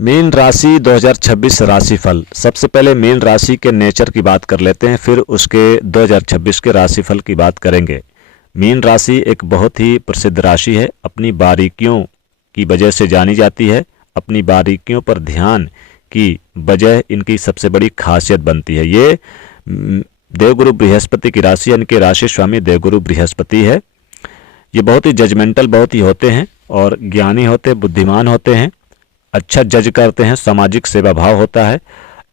Mean राशि 2026 राशिफल। सबसे पहले मीन राशि के नेचर की बात कर लेते हैं, फिर उसके 2026 के राशिफल की बात करेंगे। मीन राशि एक बहुत ही प्रसिद्ध राशि है, अपनी बारीकियों की वजह से जानी जाती है। अपनी बारीकियों पर ध्यान की वजह इनकी सबसे बड़ी खासियत बनती है। ये देवगुरु बृहस्पति की राशि, इनके राशि स्वामी देवगुरु बृहस्पति है। ये बहुत ही जजमेंटल बहुत ही होते हैं और ज्ञानी होते हैं, बुद्धिमान होते हैं, अच्छा जज करते हैं, सामाजिक सेवा भाव होता है,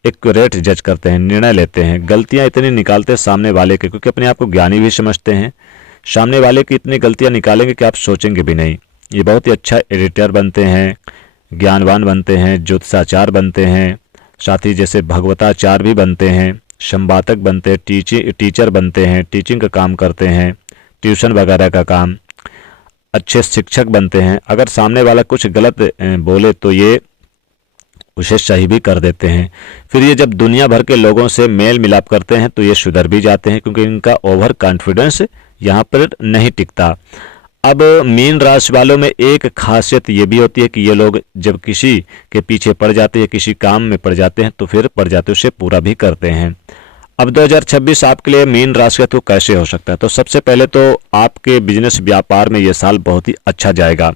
एक्यूरेट जज करते हैं, निर्णय लेते हैं, गलतियां इतनी निकालते हैं सामने वाले के, क्योंकि अपने आप को ज्ञानी भी समझते हैं। सामने वाले की इतनी गलतियां निकालेंगे कि आप सोचेंगे भी नहीं। ये बहुत ही अच्छा एडिटर बनते हैं, ज्ञानवान बनते हैं, ज्योतिषाचार्य बनते हैं, साथ ही जैसे भगवताचार्य भी बनते हैं, संवादक बनते हैं, टीचर बनते हैं, टीचिंग का काम करते हैं, ट्यूशन वगैरह का काम, अच्छे शिक्षक बनते हैं। अगर सामने वाला कुछ गलत बोले तो ये उसे सही भी कर देते हैं। फिर ये जब दुनिया भर के लोगों से मेल मिलाप करते हैं तो ये सुधर भी जाते हैं, क्योंकि इनका ओवर कॉन्फिडेंस यहाँ पर नहीं टिकता। अब मीन राशि वालों में एक खासियत ये भी होती है कि ये लोग जब किसी के पीछे पड़ जाते हैं, किसी काम में पड़ जाते हैं, तो फिर पड़ जाते उसे पूरा भी करते हैं। अब 2026 आपके लिए मीन राशि का तो कैसे हो सकता है? तो सबसे पहले तो आपके बिजनेस व्यापार में ये साल बहुत ही अच्छा जाएगा।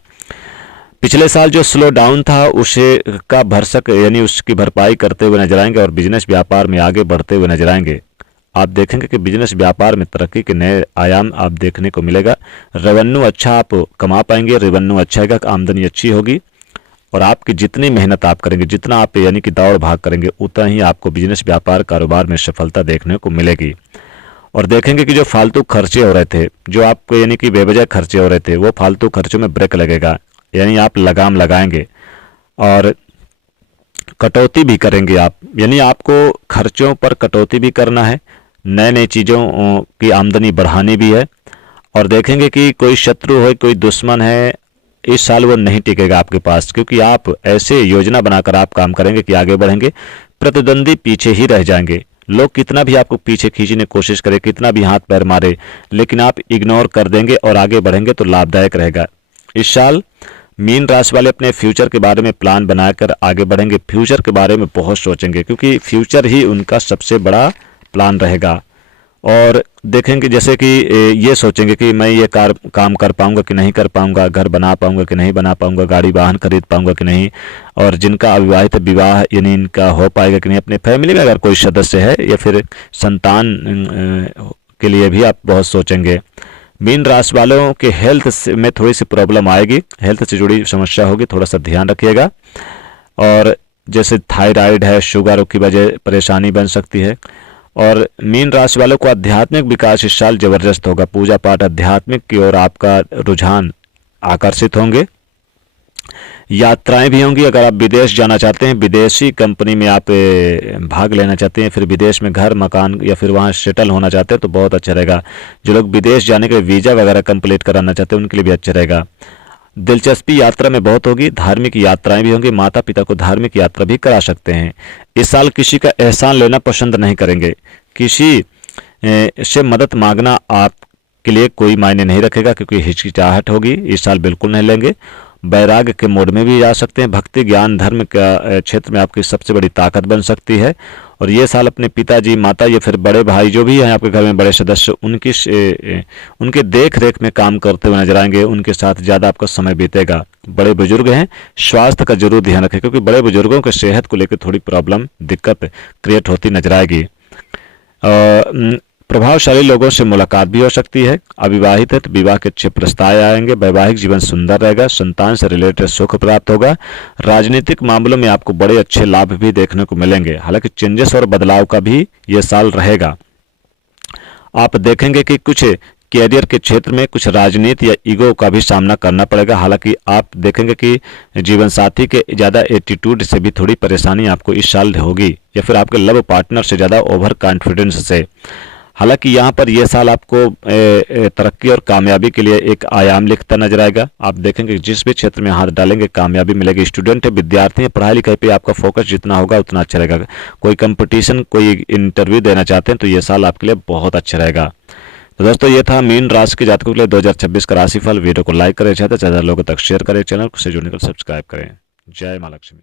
पिछले साल जो स्लो डाउन था उसे का भरसक यानी उसकी भरपाई करते हुए नजर आएंगे और बिजनेस व्यापार में आगे बढ़ते हुए नजर आएंगे। आप देखेंगे कि बिजनेस व्यापार में तरक्की के नए आयाम आप देखने को मिलेगा। रेवेन्यू अच्छा आप कमा पाएंगे, रेवेन्यू अच्छा आएगा, आमदनी अच्छी होगी और आपकी जितनी मेहनत आप करेंगे, जितना आप यानी कि दौड़ भाग करेंगे, उतना ही आपको बिजनेस व्यापार कारोबार में सफलता देखने को मिलेगी। और देखेंगे कि जो फालतू खर्चे हो रहे थे, जो आपको यानी कि बेवजह खर्चे हो रहे थे, वो फालतू खर्चों में ब्रेक लगेगा, यानी आप लगाम लगाएंगे और कटौती भी करेंगे आप, यानी आपको खर्चों पर कटौती भी करना है, नए नई चीज़ों की आमदनी बढ़ानी भी है। और देखेंगे कि कोई शत्रु है, कोई दुश्मन है, इस साल वो नहीं टिकेगा आपके पास, क्योंकि आप ऐसे योजना बनाकर आप काम करेंगे कि आगे बढ़ेंगे। प्रतिद्वंदी पीछे ही रह जाएंगे। लोग कितना भी आपको पीछे खींचने की कोशिश करें, कितना भी हाथ पैर मारे, लेकिन आप इग्नोर कर देंगे और आगे बढ़ेंगे तो लाभदायक रहेगा। इस साल मीन राशि वाले अपने फ्यूचर के बारे में प्लान बनाकर आगे बढ़ेंगे, फ्यूचर के बारे में बहुत सोचेंगे, क्योंकि फ्यूचर ही उनका सबसे बड़ा प्लान रहेगा। और देखेंगे जैसे कि ये सोचेंगे कि मैं ये काम कर पाऊंगा कि नहीं कर पाऊंगा, घर बना पाऊंगा कि नहीं बना पाऊंगा, गाड़ी वाहन खरीद पाऊंगा कि नहीं, और जिनका अविवाहित विवाह यानी इनका हो पाएगा कि नहीं, अपने फैमिली में अगर कोई सदस्य है या फिर संतान के लिए भी आप बहुत सोचेंगे। मीन राशि वालों के हेल्थ में थोड़ी सी प्रॉब्लम आएगी, हेल्थ से जुड़ी समस्या होगी, थोड़ा सा ध्यान रखिएगा। और जैसे थायराइड है, शुगर की वजह परेशानी बन सकती है। और मीन राशि वालों को आध्यात्मिक विकास इस साल जबरदस्त होगा। पूजा पाठ, आध्यात्मिक की ओर आपका रुझान आकर्षित होंगे। यात्राएं भी होंगी। अगर आप विदेश जाना चाहते हैं, विदेशी कंपनी में आप भाग लेना चाहते हैं, फिर विदेश में घर मकान या फिर वहां सेटल होना चाहते हैं तो बहुत अच्छा रहेगा। जो लोग विदेश जाने के वीज़ा वगैरह कंप्लीट कराना चाहते हैं उनके लिए भी अच्छा रहेगा। दिलचस्पी यात्रा में बहुत होगी। धार्मिक यात्राएं भी होंगी। माता पिता को धार्मिक यात्रा भी करा सकते हैं। इस साल किसी का एहसान लेना पसंद नहीं करेंगे। किसी से मदद मांगना आपके लिए कोई मायने नहीं रखेगा, क्योंकि हिचकिचाहट होगी। इस साल बिल्कुल नहीं लेंगे। वैराग्य के मोड में भी जा सकते हैं। भक्ति ज्ञान धर्म का क्षेत्र में आपकी सबसे बड़ी ताकत बन सकती है। और ये साल अपने पिताजी, माता या फिर बड़े भाई जो भी हैं आपके घर में बड़े सदस्य, उनके देख रेख में काम करते हुए नजर आएंगे। उनके साथ ज़्यादा आपका समय बीतेगा। बड़े बुजुर्ग हैं, स्वास्थ्य का जरूर ध्यान रखें, क्योंकि बड़े बुजुर्गों के सेहत को लेकर थोड़ी प्रॉब्लम, दिक्कत क्रिएट होती नजर आएगी। प्रभावशाली लोगों से मुलाकात भी हो सकती है। अविवाहित है तो विवाह के अच्छे प्रस्ताव आएंगे। वैवाहिक जीवन सुंदर रहेगा। संतान से रिलेटेड सुख प्राप्त होगा। राजनीतिक मामलों में आपको बड़े अच्छे लाभ भी देखने को मिलेंगे। हालांकि चेंजेस और बदलाव का भी ये साल रहेगा। आप देखेंगे कि कुछ कैरियर के क्षेत्र में कुछ राजनीति या ईगो का भी सामना करना पड़ेगा। हालांकि आप देखेंगे कि जीवन साथी के ज़्यादा एटीट्यूड से भी थोड़ी परेशानी आपको इस साल होगी, या फिर आपके लव पार्टनर से ज़्यादा ओवर कॉन्फिडेंस से। हालांकि यहाँ पर यह साल आपको तरक्की और कामयाबी के लिए एक आयाम लिखता नजर आएगा। आप देखेंगे जिस भी क्षेत्र में हाथ डालेंगे कामयाबी मिलेगी। स्टूडेंट है, विद्यार्थी है, पढ़ाई लिखाई पे आपका फोकस जितना होगा उतना अच्छा रहेगा। कोई कंपटीशन, कोई इंटरव्यू देना चाहते हैं तो ये साल आपके लिए बहुत अच्छा रहेगा। तो दोस्तों ये था मीन राशि के जातकों के लिए 2026 का राशिफल। वीडियो को लाइक करें, ज़्यादा से ज़्यादा लोगों तक शेयर करें, चैनल से जुड़ने को सब्सक्राइब करें। जय मां लक्ष्मी।